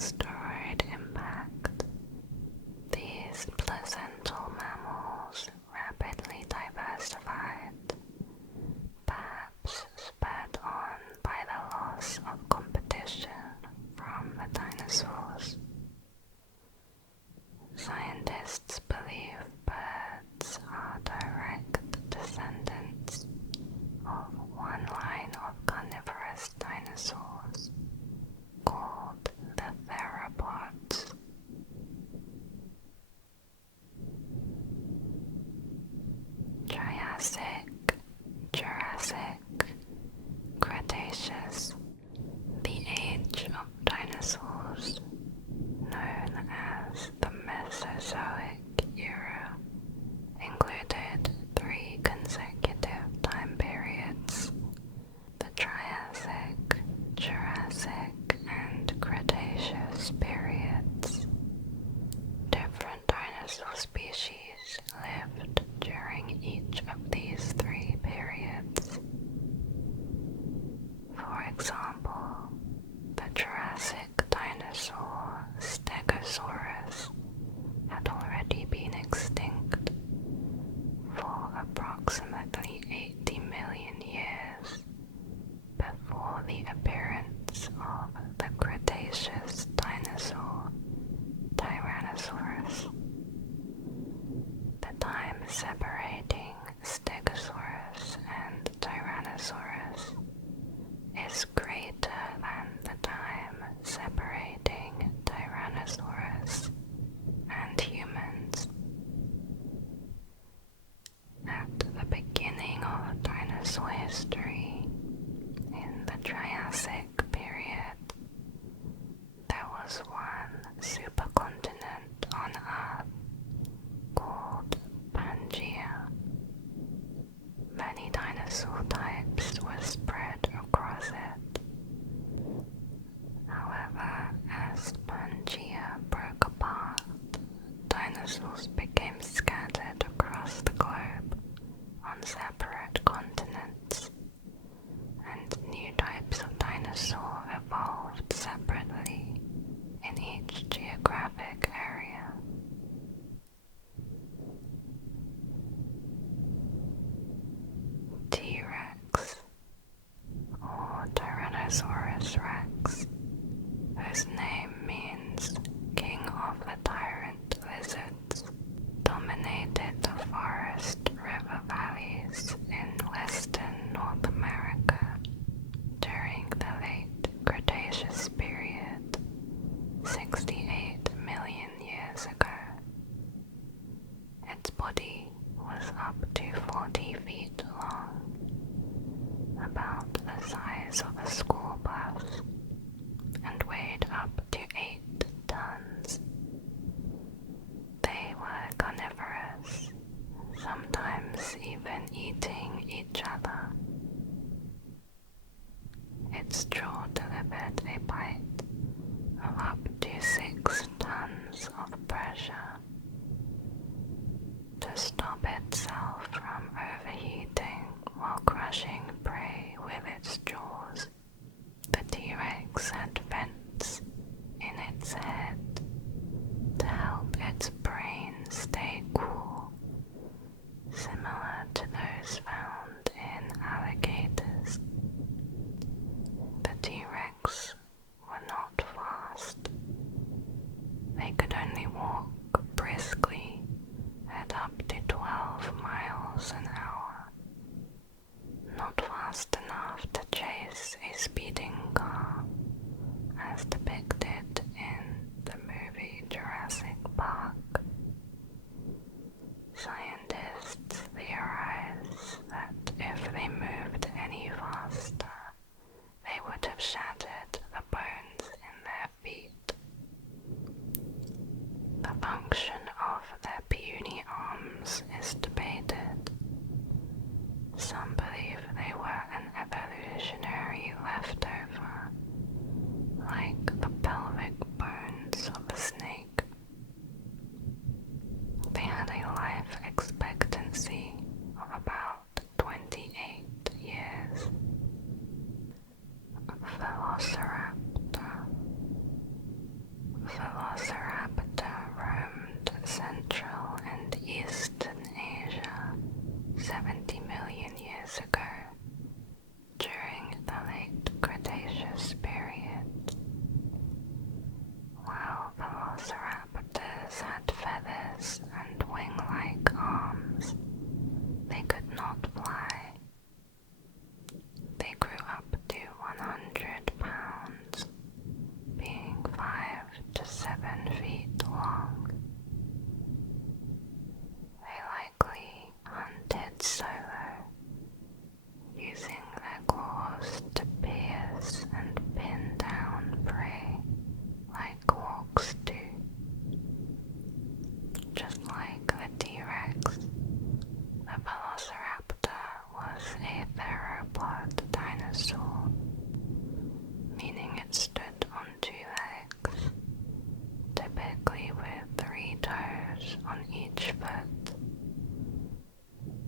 asteroid impact, these placental mammals rapidly diversified, perhaps spurred on by the loss of competition from the dinosaurs. Scientists believe birds are direct descendants of one line of carnivorous dinosaurs called the theropods. Triassic, Jurassic, Cretaceous, the age of dinosaurs, known as the Mesozoic era, included 3 consecutive time periods: the Triassic, Jurassic, and Cretaceous periods. Different dinosaur species lived during each of these 3 periods. For example, the Jurassic dinosaur Stegosaurus had already been extinct for approximately 80 million years before the appearance of the Cretaceous dinosaur Tyrannosaurus. The time separating Stegosaurus and Tyrannosaurus is greater than the time separating Tyrannosaurus and humans. At the beginning of dinosaur history, in the Triassic period, there was one supercontinent on Earth called Pangea. Many dinosaur types were spread across it. However, as Pangea broke apart, dinosaurs became scattered across the globe on separate continents, and new types of dinosaur evolved separately in each geographic area. T-Rex, or Tyrannosaurus rex, whose name means king of the tyrant lizards, dominated the forest river valleys in western North America during the late Cretaceous period, 68 million years ago. Its body was up to 40 feet long, about the size of a school bus, and weighed up to 8 tons. They were carnivorous, sometimes even eating each other. Its jaw delivered a bite of up to 6 tons of pressure. To stop itself from overheating while crushing prey with its jaws, the T-Rex had vents in its head to help its brain stay cool, similar to those found in alligators. The T-Rex were not fast. They could only walk briskly at up to 12 miles an hour, not fast enough to chase a speeding car, as depicted in the movie Jurassic Park. Scientists theorize that if they moved any faster, they would have shattered the bones in their feet. The function of their puny arms is debated. Some believe they were an evolutionary leftover, like the pelvic bones of a snake. They had a life expectancy of about 28 years. Velociraptor. Velociraptor roamed Central and Eastern Asia 70 million years ago during the late Cretaceous period. While velociraptors had feathers and wing-like arms, they could not fly. They grew up to 100 pounds, being 5 to 7 feet long. They likely hunted solo, using their claws to pierce and pin down prey like hawks do. Just like the T-Rex, the Velociraptor was a theropod dinosaur, meaning it stood on 2 legs, typically with 3 toes on each foot.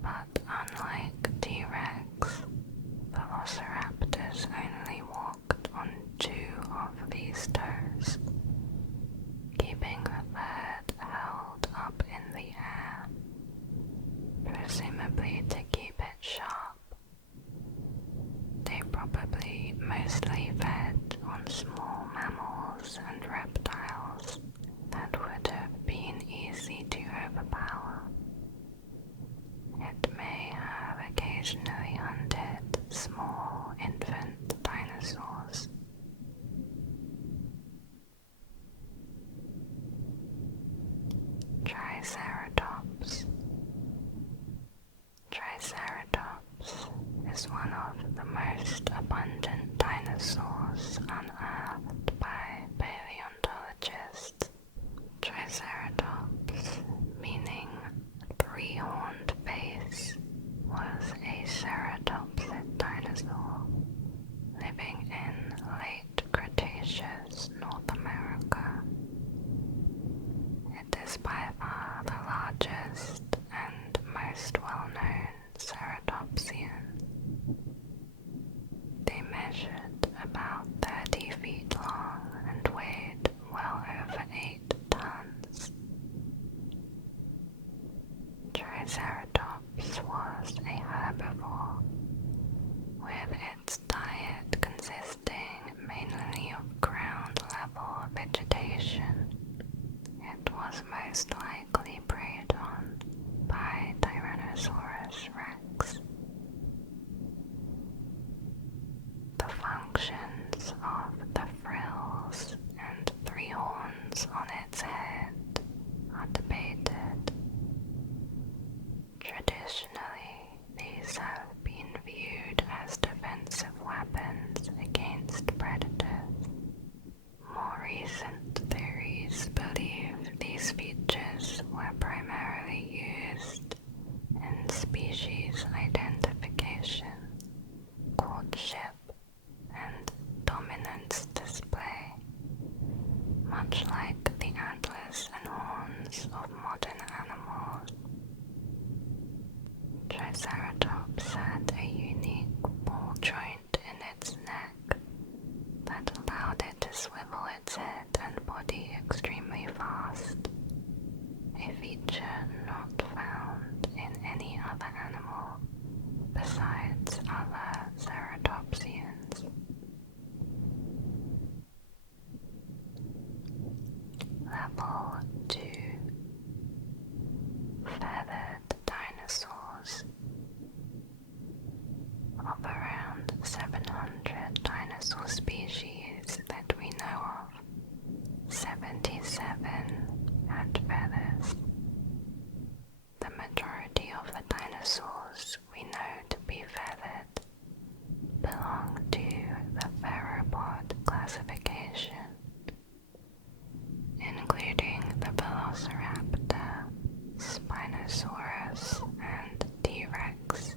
But unlike T-Rex, Velociraptors only walked on 2 of these toes, keeping the third held up in the air, presumably to keep it sharp. They probably mostly fed on small mammals and reptiles that would have been easy to overpower. It may have occasionally hunted small infant dinosaurs. Triceratops. Triceratops is one of the most abundant dinosaurs unearthed by paleontologists. Triceratops, meaning 3-horned face, was a ceratopsid dinosaur living in late Cretaceous North America. It is by far the largest and most well-known ceratopsian. They measured about 30 feet long and weighed well over 8 tons. Triceratops was a herbivore, with its diet consisting mainly of ground-level vegetation. It was most likely preyed on by Tyrannosaurus rex. The functions of the frills and 3 horns on its head are debated. Traditionally, these have been viewed as defensive weapons against predators. More recent theories believe these features were primarily used in species identification, courtship, and dominance display, much like the antlers and horns of modern animals. Triceratops had a unique ball joint in its neck that allowed it to swivel its head and body extremely fast, a feature not found in any other animal besides other ceratopsians. Level 2. Feathered dinosaurs. Of around 700 dinosaur species that we know of, 77 had feathers. The majority of the dinosaurs we know to be feathered belong to the theropod classification, including the Velociraptor, Spinosaurus, and T-Rex.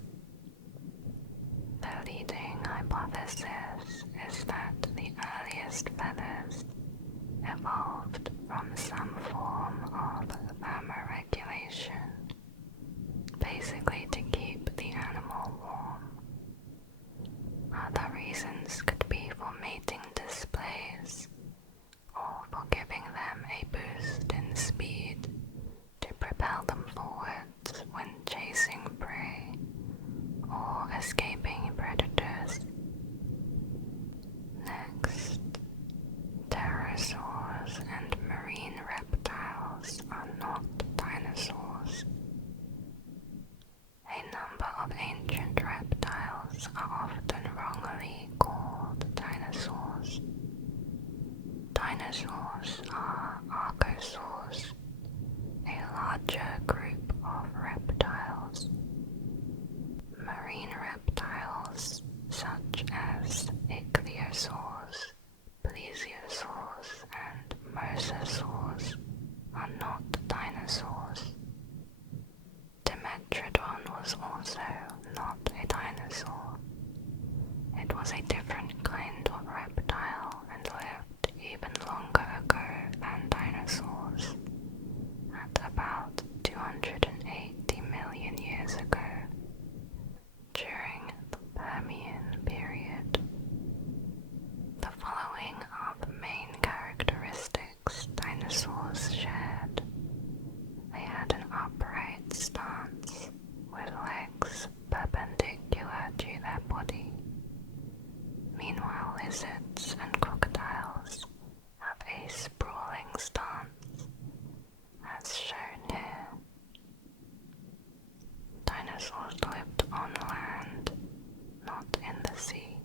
The leading hypothesis is that the earliest feathers evolved from some form of thermoregulation, basically to keep the animal warm. Other reasons could be for mating displays, or for giving them a lizards and crocodiles have a sprawling stance, as shown here. Dinosaurs lived on land, not in the sea.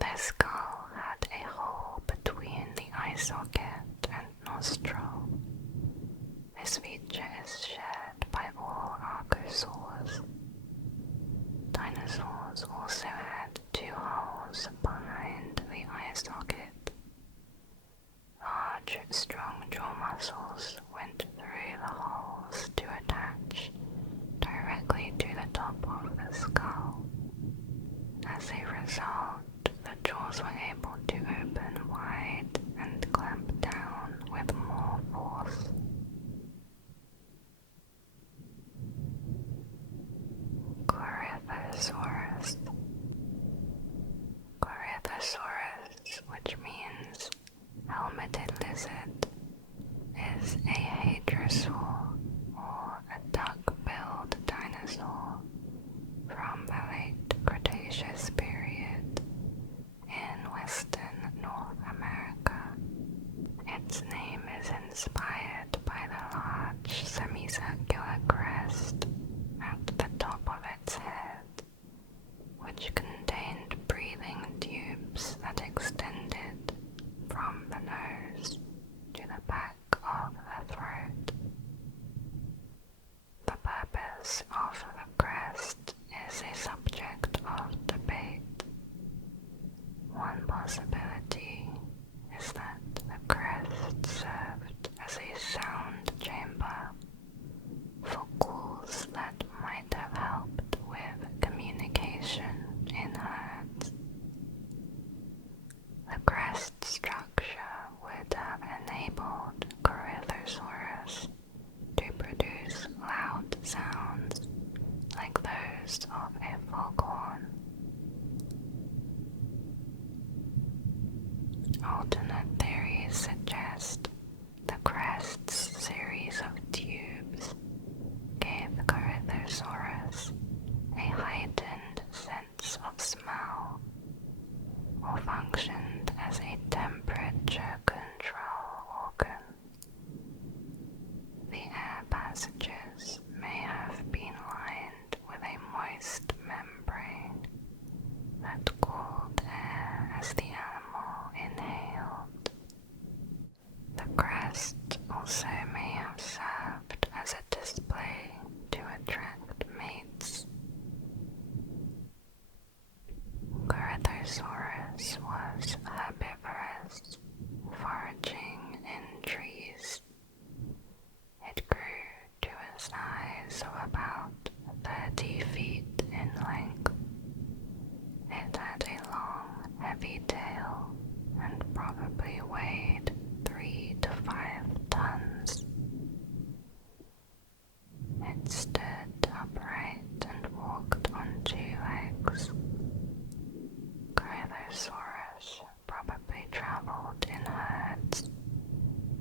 Their skull had a hole between the eye socket and nostril. This feature is shared by all archosaurs. Dinosaurs also had two holes behind the eye socket. Large, strong jaw muscles went through the holes to attach directly to the top of the skull. As a result, the jaws were able to open wide and clamp down with more force. Cretaceous. Cretaceous, which means helmeted lizard, is a hadrosaur, or a duck-billed dinosaur, from the late Cretaceous period in western North America. Its name is inspired by the large semicircular crest at the top of its head, which contained breathing tubes that extended from the nose to the back of the throat. The purpose of the crest is a subject of debate. One possibility is that the crest served as a sound chamber for calls that might have helped with communication in herds. The crest structure would have enabled Cretaceous to produce loud sounds like those of a foghorn. Alternate theories suggest the crest's series of tubes gave Cretaceous a heightened sense of smell, or functioned as a temperature control organ. The air passages may have been lined with a moist membrane that cooled air as the animal inhaled. The crest also may have served as a display to attract mates. Cretaceous was herbivorous, foraging in trees. It grew to a size of about 30 feet in length. It had a long, heavy tail and probably weighed 3 to 5 tons. It stood upright and walked on 2 legs. Cretaceous probably traveled in herds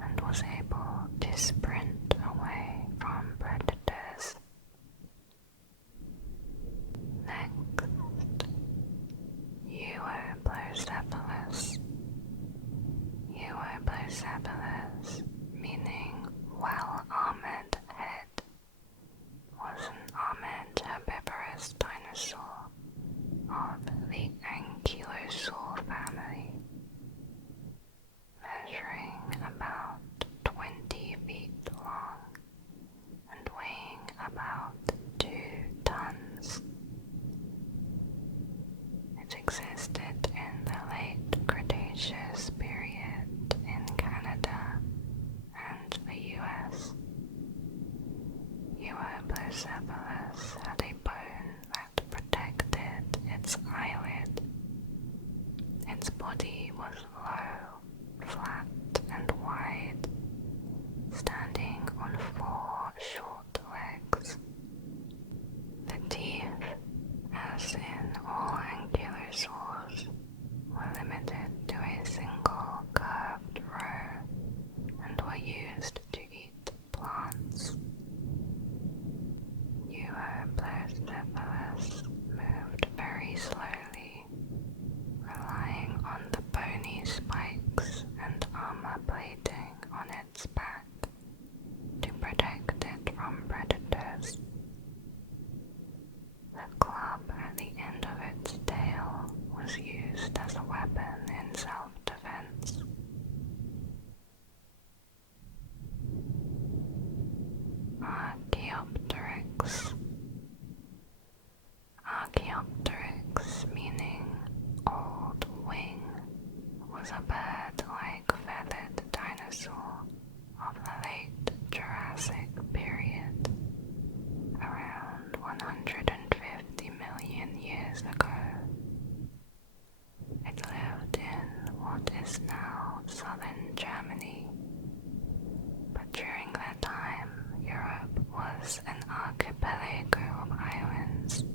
and was able to sprint away from predators. Next, Euoplocephalus. Euoplocephalus, meaning well-armored head, was an armored herbivorous dinosaur of the Ankylosaur family, measuring about 20 feet long and weighing about 2 tons. It existed in the late Cretaceous period in Canada and the US. Euoplocephalus had a bone that protected its eyelid. Its body was low, flat and wide, standing on 4 short legs. The teeth, as in all ankylosaurs, were limited to a single curved row and were used to eat plants. Euoplocephalus moved very slowly, relying is now southern Germany. But during that time, Europe was an archipelago of islands,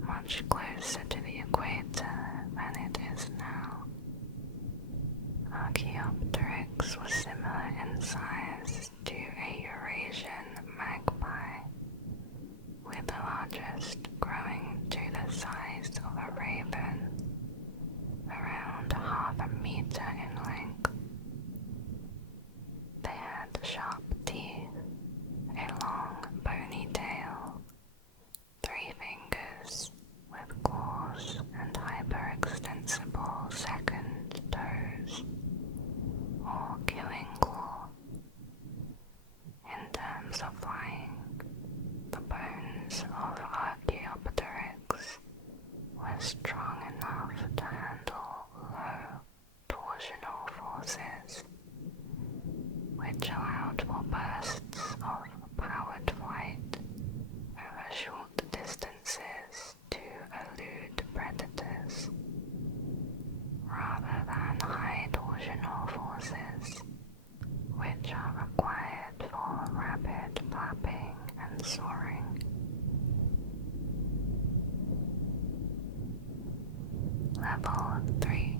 much closer to the equator than it is now. Archaeopteryx was similar in size to a Eurasian magpie, with the largest growing to the size of a raven, around half a meter in length. They had sharp teeth, a long bony tail, 3 fingers with claws and hyperextensible second toes, or killing claw. In terms of flying, the bones of Archaeopteryx were strong enough to handle low torsional forces, which allowed for bursts of powered flight over short distances to elude predators, rather than high torsional forces, which are required for rapid flapping and soaring. Level 3.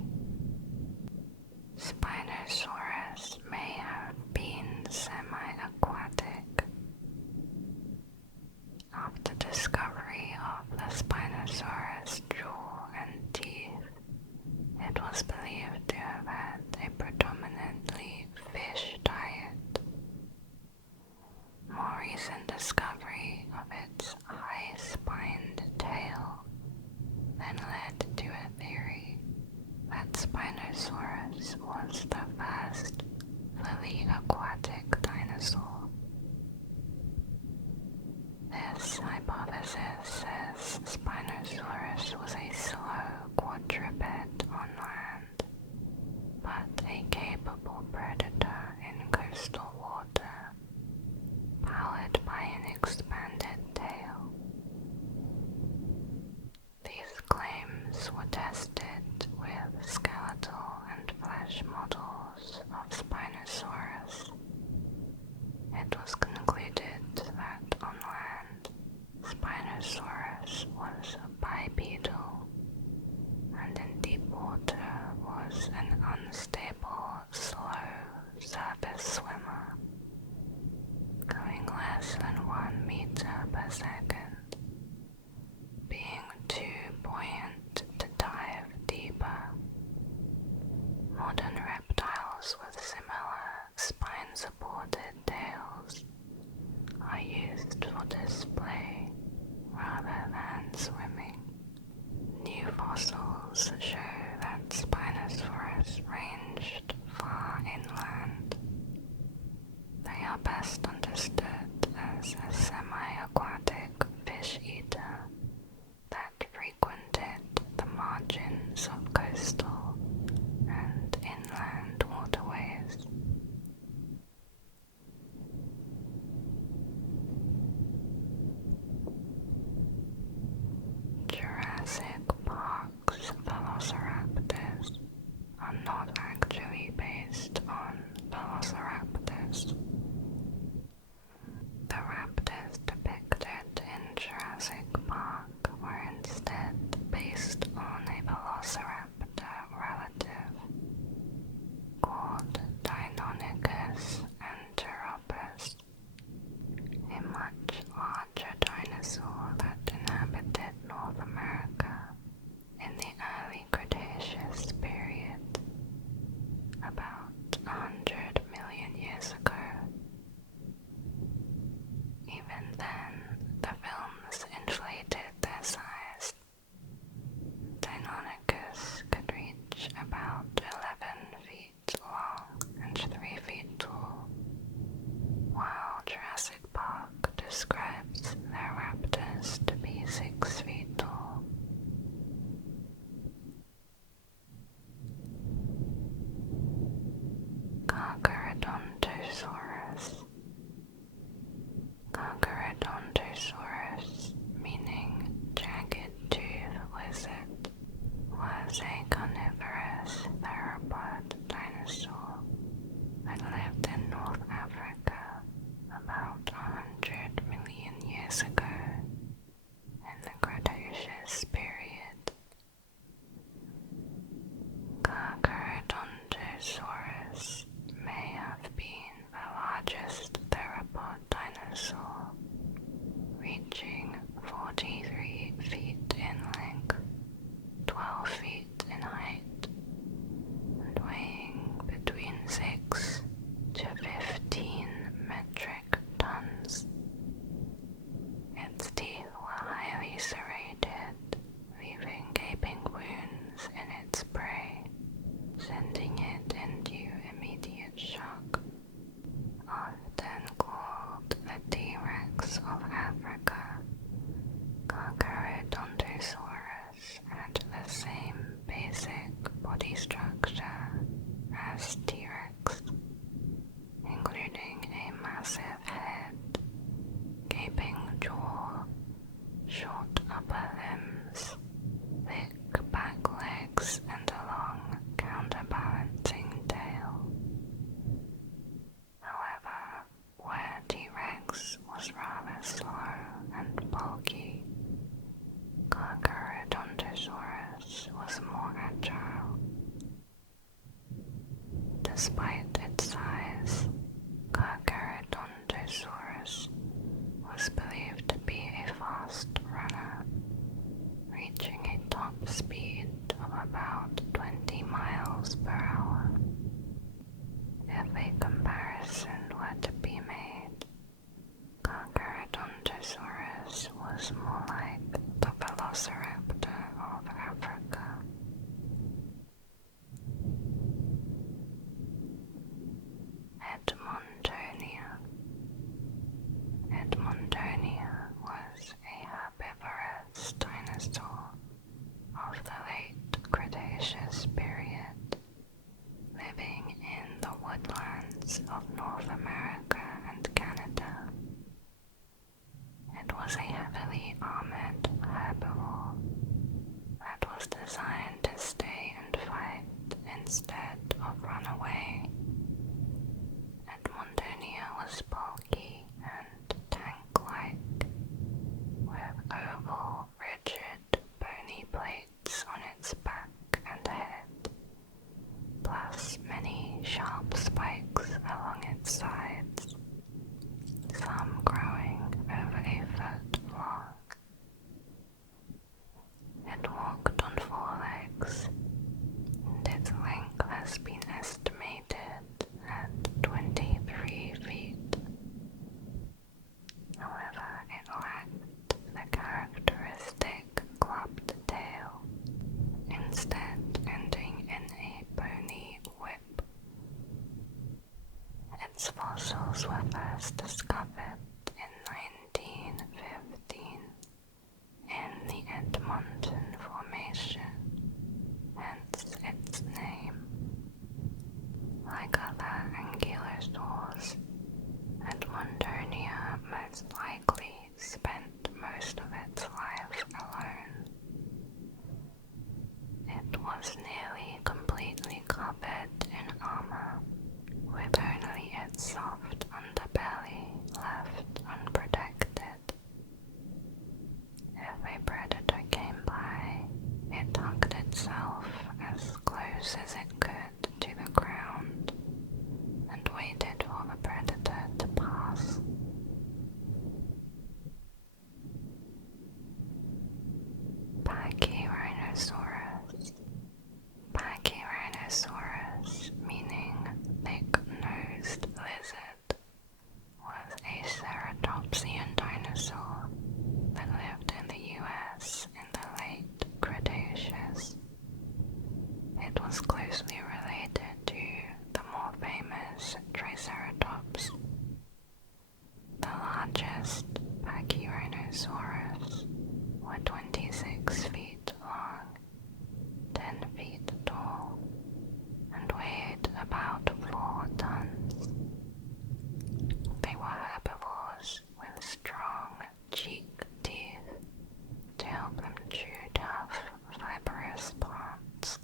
Spinosaurus may have been semi-aquatic. After discovery of the Spinosaurus jaw and teeth, it was believed to have had a predominantly fish diet. More recent discovery of its high-spined tail then led to a theory that Spinosaurus was the first fully aquatic dinosaur. This hypothesis says Spinosaurus was a slow quadruped on land, but a capable predator in coastal water, powered by an expanded tail. These claims were tested with skeletal and flesh models of Spinosaurus. It was concluded that on land, Spinosaurus was bipedal, and in deep water was an unstable, slow surface swimmer, going less than 1 meter per second, being too buoyant to dive deeper. Modern reptiles with similar spine-supported tails are used for display rather than swimming. New fossils show that Spinosaurus ranged far inland. They are best understood as a semi-aquatic fish-eater that frequented the margins of coastal and inland waterways. Jurassic Park's velociraptors are not actually based on velociraptors. The raptors depicted in Jurassic Park were instead based on a velociraptor relative called Deinonychus enteropus, a much larger dinosaur that inhabited North America in the early Cretaceous period, about 100 million years ago. Even then, the films inflated their size. Deinonychus could reach about 11 feet long and 3 feet tall, while Jurassic Park describes their raptors to be 6 feet tall. Carcharodontosaurus. Carcharodontosaurus, meaning jagged-tooth lizard, was a carnivorous theropod Cretaceous T-Rex, including a massive head, gaping jaw, short upper limbs, thick back legs, and a long counterbalancing tail. However, where T-Rex was rather slow and bulky, Carcharodontosaurus was more agile. Despite its size, Carcharodontosaurus was believed to be a fast runner, reaching a top speed of about 20 miles per hour. If a comparison were to be made, Carcharodontosaurus was more like the velociraptor of Africa. Edmontonia was a herbivorous dinosaur of the late Cretaceous period, living in the woodlands of North America and Canada. It was a heavily armored herbivore that was designed to stay and fight instead of run away. Edmontonia was bulky and tank-like, with oval, rigid, bony plates on its back and head, plus many sharp spikes along its sides, some growing over a foot long. It walked on four legs, and its length has been estimated at 23 feet. However, it lacked the characteristic clubbed tail, instead ending in a bony whip. Its fossils were first discovered in 1915 in the Edmonton Formation, hence its name. Like other ankylosaurs, Edmontonia most likely spent most of its life alone. It was nearly completely covered in armor, with only its soft underbelly left unprotected. If a predator came by, it tucked itself as close as it could to the ground and waited for the predator to pass. Pachyrhinosaurus. Pachyrhinosaurus, meaning thick-nosed lizard, was a ceratopsian dinosaur that lived in the US in the late Cretaceous. It was closely related to the more famous Triceratops. The largest Pachyrhinosaurus were 26 feet long, 10 feet tall, and weighed about 4 tons. They were herbivores with strong cheek teeth to help them chew tough, fibrous plants.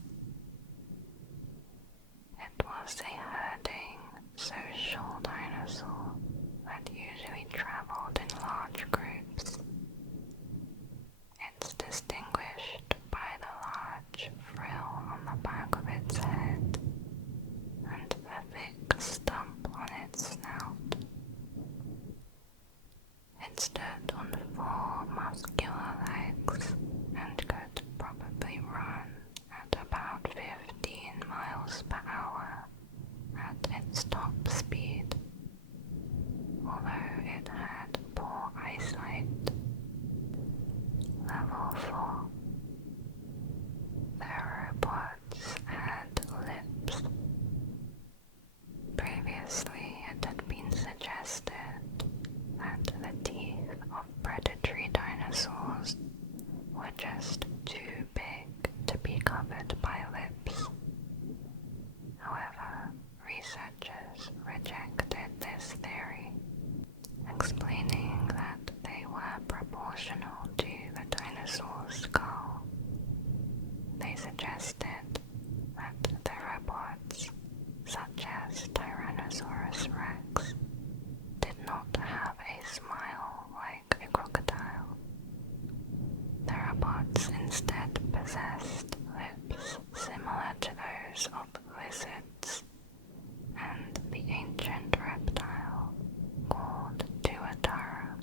size of lizards, and the ancient reptile called tuatara.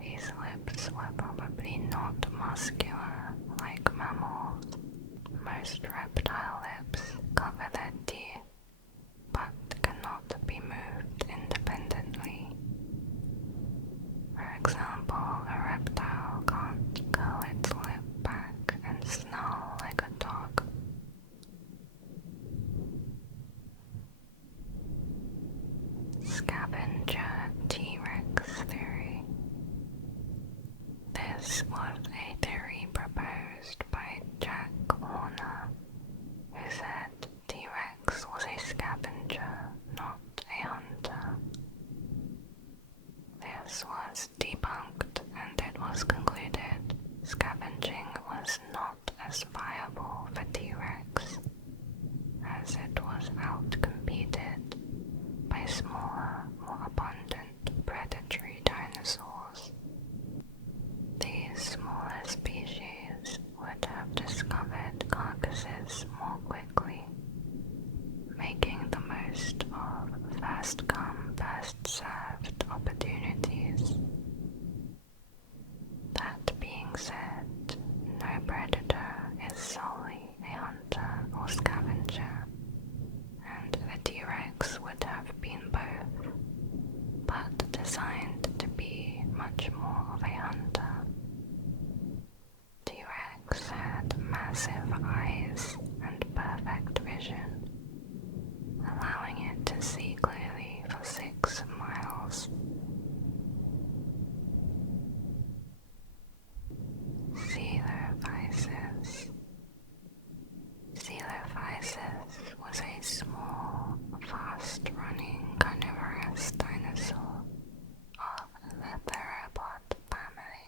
These lips were probably not muscular like mammals. Most reptile lips cover their teeth, but cannot be moved independently. For example, a reptile can't curl its lip back and snarl like a dog. Scavenger T-Rex theory. This was a theory proposed by Jack Horner, who said T-Rex was a scavenger, not a hunter. This was debunked, and it was concluded scavenging was not as viable for T-Rex, as it was outcompeted by smaller, more abundant predatory dinosaurs. These smaller species would have discovered carcasses more quickly, making the most of first come, first served opportunities. That being said, no predator is solely a hunter or scavenger, and the T-Rex would have been both, but designed to be much more of a hunter. T-Rex had massive eyes and perfect vision, allowing it to see clearly for 6 miles. Coelophysis. Coelophysis was a small, fast-running carnivorous dinosaur of the theropod family.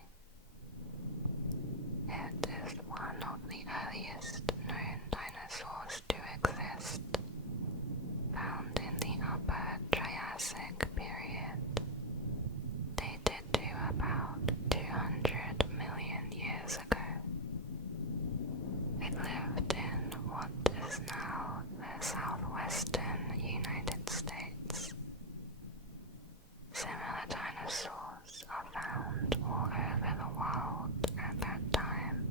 It is one of the earliest known dinosaurs to exist, found in the Upper Triassic period, dated to about 200 million years ago. It lived in what is now the southwestern United States. Similar dinosaurs are found all over the world at that time.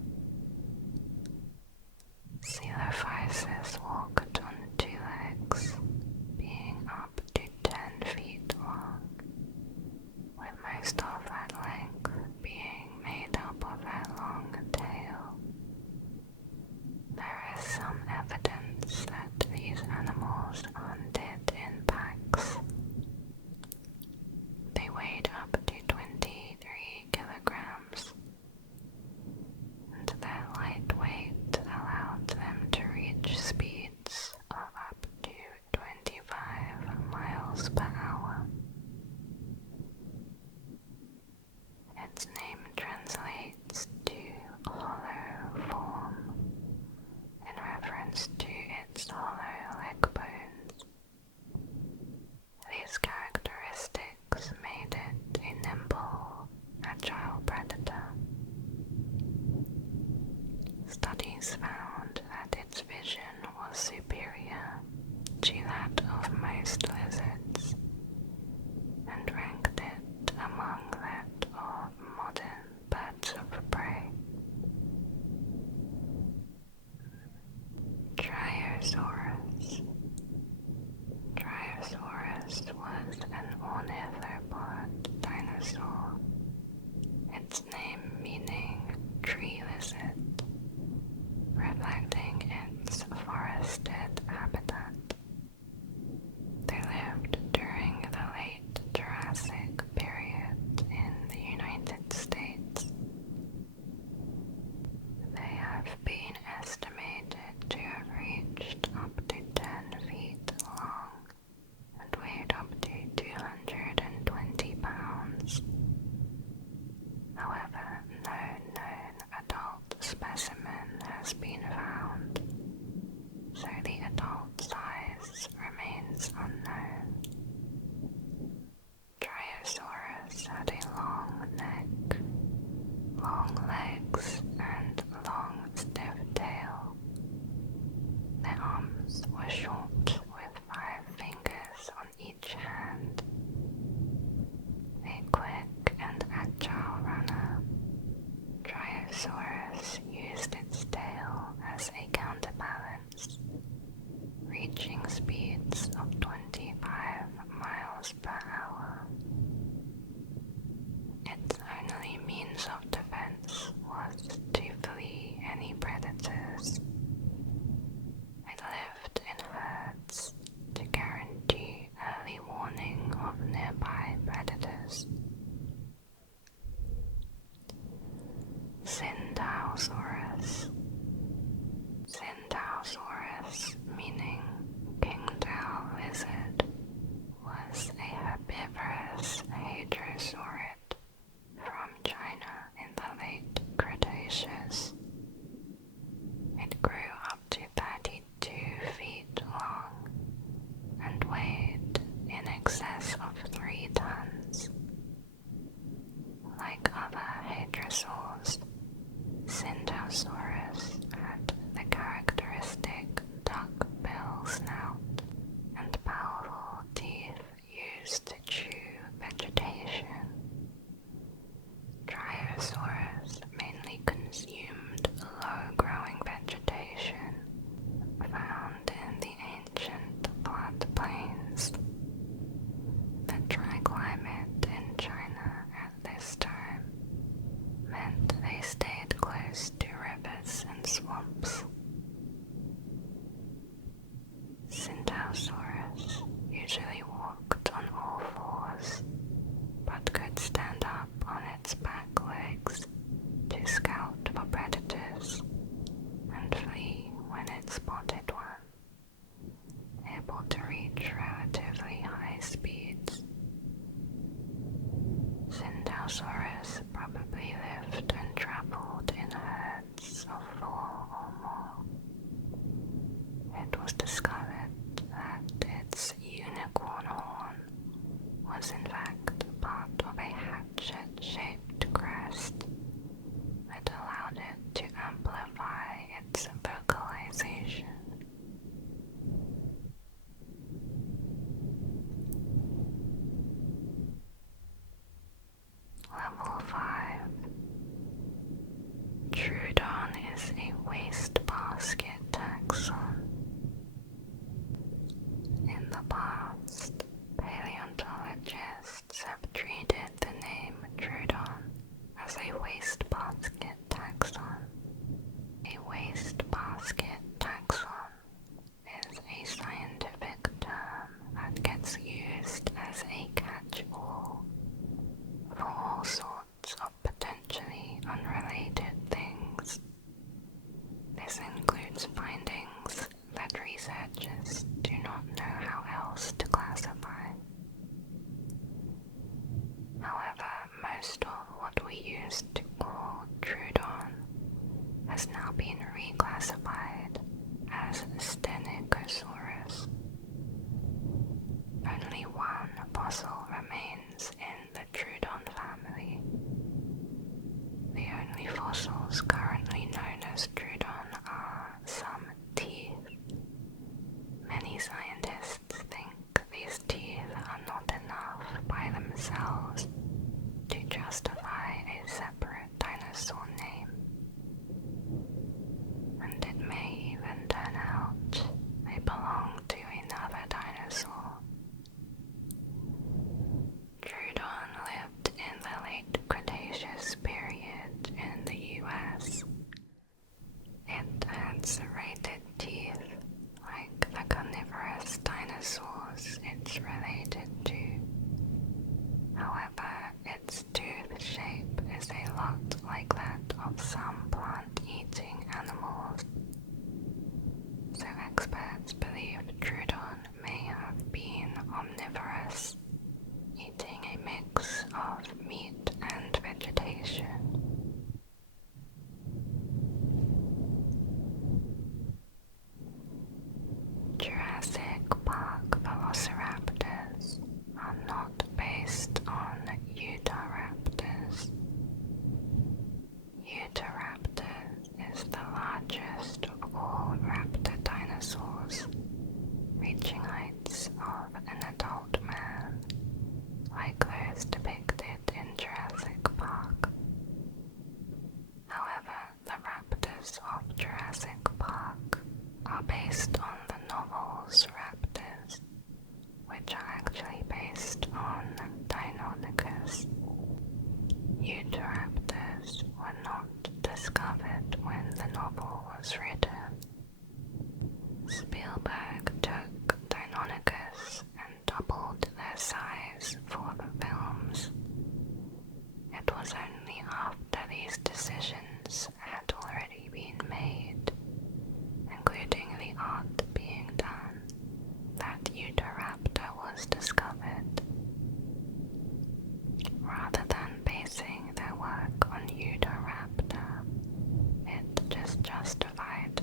Coelophysis walked on 2 legs, being up to 10 feet long, with most of that length being made up of their long tail. There is some evidence that these animals hunted in packs. They weighed up to 23 kilograms, and their light weight allowed them to reach speeds of up to 25 miles per hour. Its name translates to hollow form, in reference to its hollow leg bones. These characteristics made it a nimble, agile predator. Studies found that its vision was superior to that of most lizards, and ranked it among that of modern birds of prey. Dryosaurus. Dryosaurus was an ornithopod dinosaur, its name meaning tree lizard, reflecting its forested habitat. They lived during the late Jurassic period in the United States. They have been estimated to have reached up to 10 feet long and weighed up to 220 pounds. However, no known adult specimen has been found, so the adult size remains unknown. Dryosaurus had a long neck, long legs, and long stiff tail. 25 miles per hour. Its only means of defense was to flee any predators. It lived in herds to guarantee early warning of nearby predators. Centaursaurus. Centaursaurus, meaning kingtail lizard, was a herbivorous hadrosaurid from China in the late Cretaceous. It grew up to 32 feet long and weighed in excess of 3 tons. Like other hadrosaurs, Centaursaurus had the characteristic duck-bill snout and powerful teeth used to chew vegetation. Dryosaurs mainly consumed low-growing vegetation found in the ancient floodplains. The dry climate in China at this time meant they stayed close to rivers and swamps. Centaursaurus usually walked on all fours, but could stand up on its back legs to scout for predators and flee when it spotted one, able to reach relatively high speeds. Centaursaurus probably lived and traveled in herds of 4 or more. It was discovered that its unicorn horn was in fact part of a hatchet-shaped crest that allowed it to amplify its vocalization. Level 5. Troodon is a wastebasket taxon. In the past, paleontologists have treated the name Troodon as a wastebasket taxon. A wastebasket taxon is a scientific term that gets used as a catch-all for all sorts of potentially unrelated things. This includes findings that researchers do not know how else to classify. However, most of what we used to call Troodon has now been reclassified as Stegosaurus. Only one fossil remains in the Troodon family. The only fossils currently known as Troodon are some teeth. Many scientists think these teeth are not enough by themselves to justify a separate dinosaur name. And it may even turn out they belong to another dinosaur. Troodon lived in the late Cretaceous period in the US. It had serrated teeth like the carnivorous dinosaurs it's related to. However, its tooth shape is a lot like that of some plant-eating animals. So experts believe Troodon may have been omnivorous, eating a mix of meat and vegetation. Jurassic Park velociraptors are not based on Utahraptors. Utahraptor is the largest of all raptor dinosaurs, reaching heights of an adult man, like those depicted in Jurassic Park. However, the raptors of Jurassic Park are based on the novel's raptors, Utahraptors were not discovered when the novel was written. Spielberg took Deinonychus and doubled their size for the films. It was only after these decisions had already been made, including the art being done, that Utahraptor was discovered. Rather than basing their work on Utahraptor, it just justified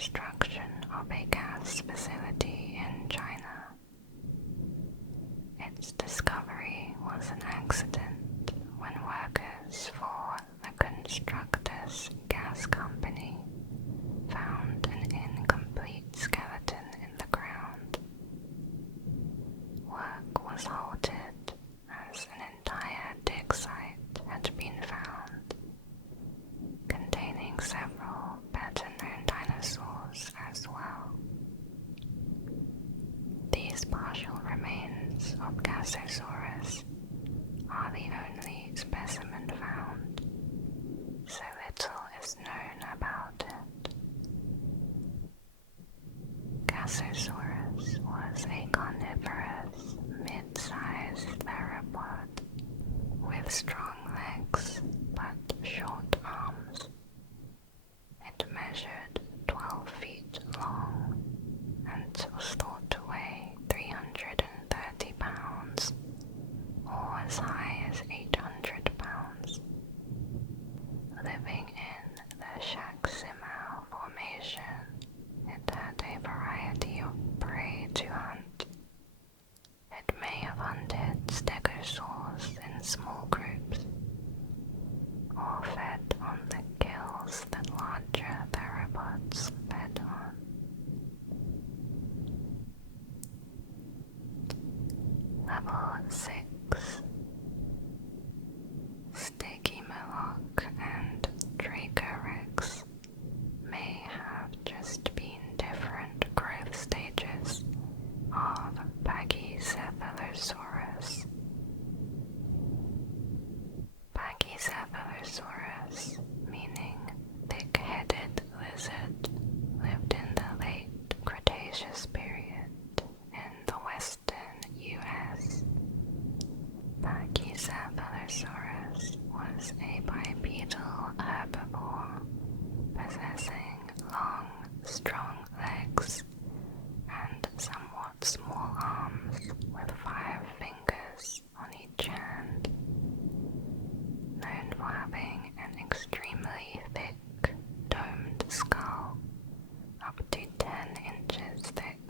construction of a gas facility in China. Its discovery was an accident when workers for the Constructors Gas Company found an incomplete skeleton in the ground. Work was halted as an entire dig site had been found, containing several better-known dinosaurs as well. These partial remains of Casosaurus are the only specimen found, so little is known about it. Casosaurus was a carnivorous, mid-sized theropod with strong legs but short arms. It measured 12 feet long and was thought to weigh 330 pounds, or as high as 800 pounds. Living in the Shaximau Formation, it had a variety of prey to hunt. It may have hunted stegosaurs in small groups, or fed on the gills that larger theropods fed on. Level 6. Stachymoloch and Dracorex may have just been different growth stages of Pachycephalosaurus. Pachycephalosaurus, meaning thick-headed lizard, lived in the late Cretaceous period in the western US. Pachycephalosaurus was a bipedal herbivore possessing long, strong legs and somewhat small arms with 5 fingers on each hand. Known for having an extremely thick, domed skull, up to 10 inches thick,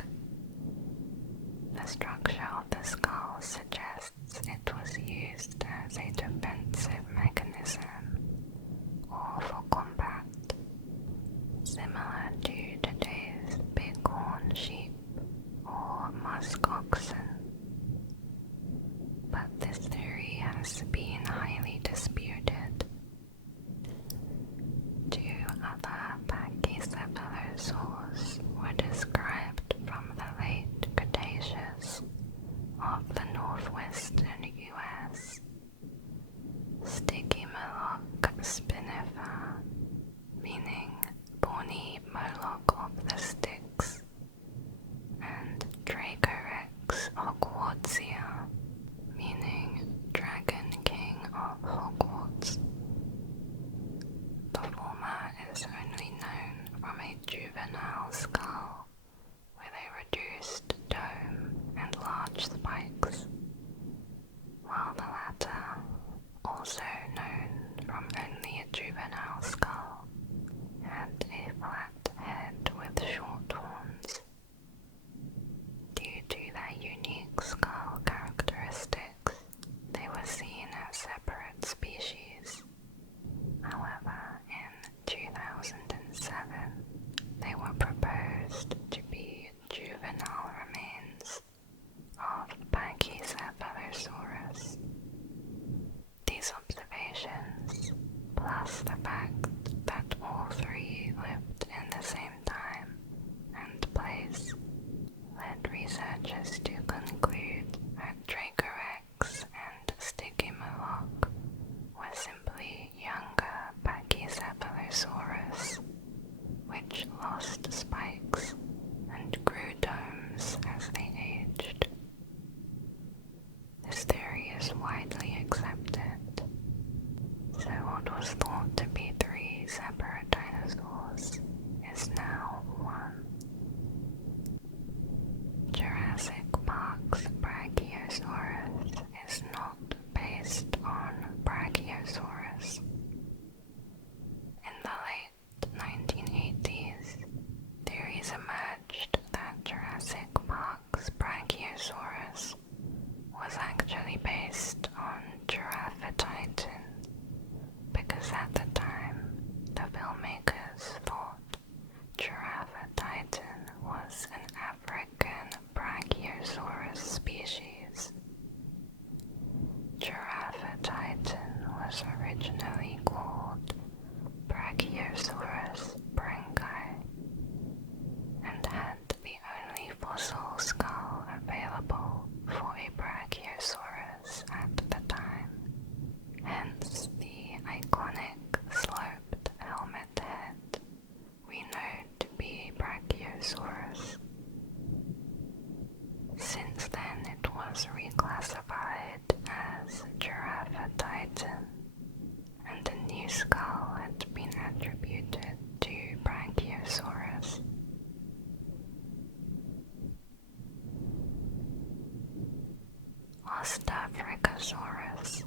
Dinosaurus.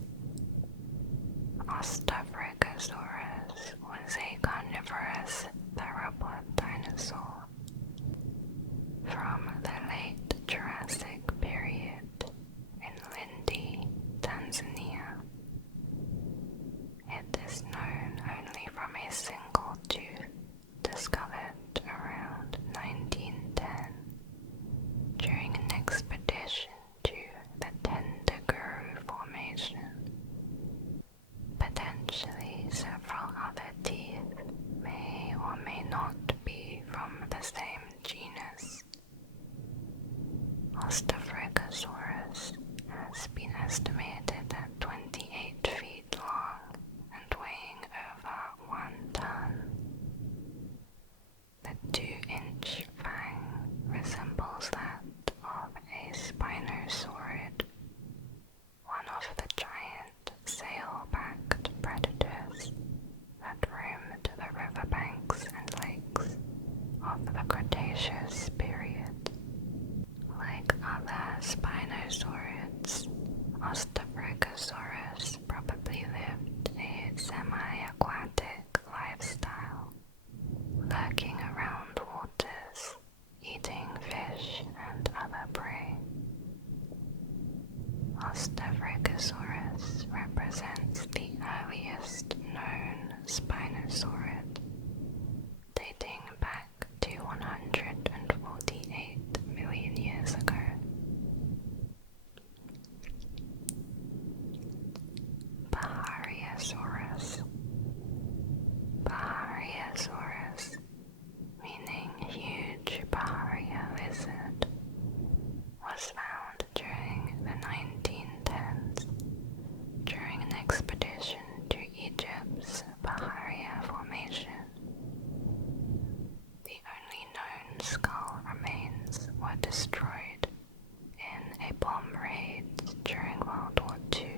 Ostafricosaurus was a carnivorous theropod dinosaur from the late Jurassic period in Lindi, Tanzania. It is known only from a single tooth discovered around 1910 during an expedition to the Tendaguru Formation. Potentially several other teeth may or may not be from the same genus. Ostafricosaurus has been estimated at 28 feet long and weighing over 1 ton. The 2-inch fang resembles that of a spinosaurid, one of the giant sail-backed predators that roamed the riverbanks and lakes of the Cretaceous period. Like other spinosaurids, Ostafricosaurus probably lived a semi-aquatic lifestyle, lurking around waters, eating fish and other prey. Ostafricosaurus represents the earliest known spinosaurid, dating back to 148 million years ago. Pangea. Pangea, meaning huge Pangea lizard, was found during the 1910s during an expedition to Egypt's Pangea Formation. The only known skull remains were destroyed in a bomb raid during World War II.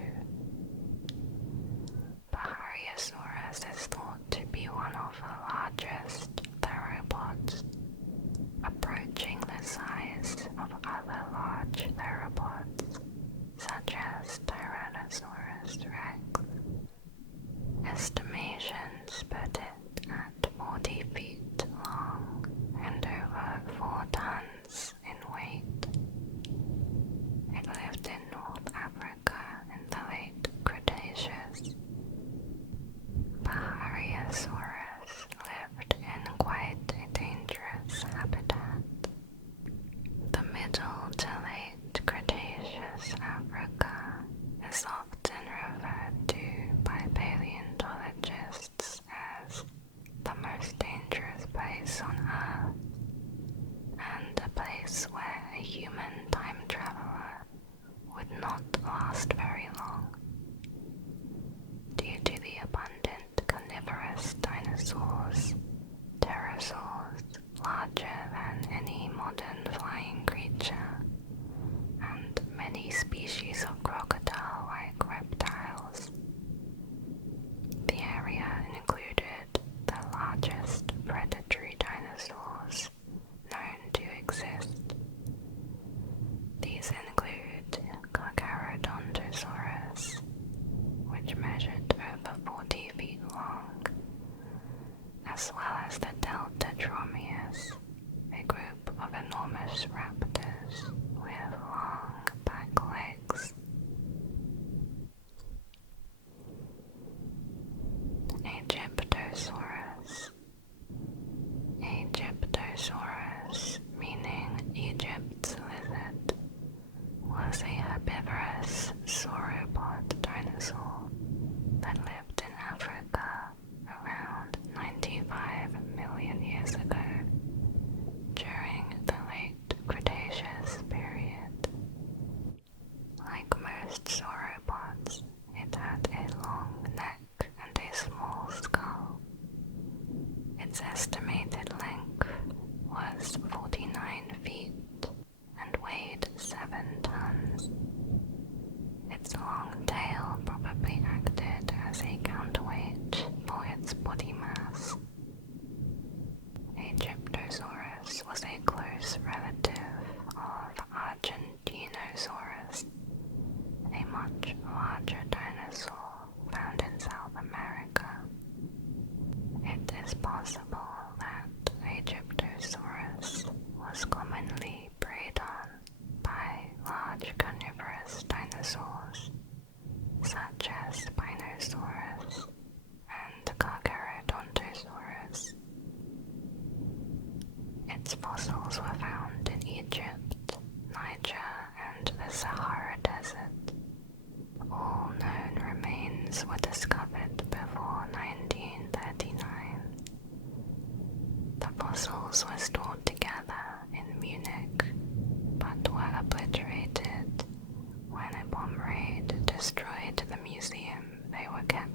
Pangeasaurus is thought to be one of the largest theropods, approaching the size of other large theropods, such as Tyrannosaurus rex. Estimations put it at 40 feet long and over 4 tons in weight. It lived in North Africa in the late Cretaceous. Pangeasaurus lived in quite a dangerous habitat. The middle to late Cretaceous Africa is often referred to by paleontologists as the most dangerous place on Earth, and a place where a human time traveler would not last very long. Due to the abundant carnivorous dinosaurs, pterosaurs larger than any modern flying creature, and many species of crocodile-like reptiles. The area included the largest predatory dinosaurs known to exist. These include Carcharodontosaurus, which measured over 40 feet long, as well as the Deltatromeus, a group of enormous raptors with long back legs. Egyptosaurus. Egyptosaurus, meaning Egypt's lizard, was a herbivorous sauropod dinosaur that lived in Africa around 95 million years ago during the late Cretaceous period. Like most sauropods, it had a long neck and a small skull. Its estimated length was 49 fossils were found in Egypt, Niger, and the Sahara Desert. All known remains were discovered before 1939. The fossils were stored together in Munich, but were obliterated when a bomb raid destroyed the museum they were kept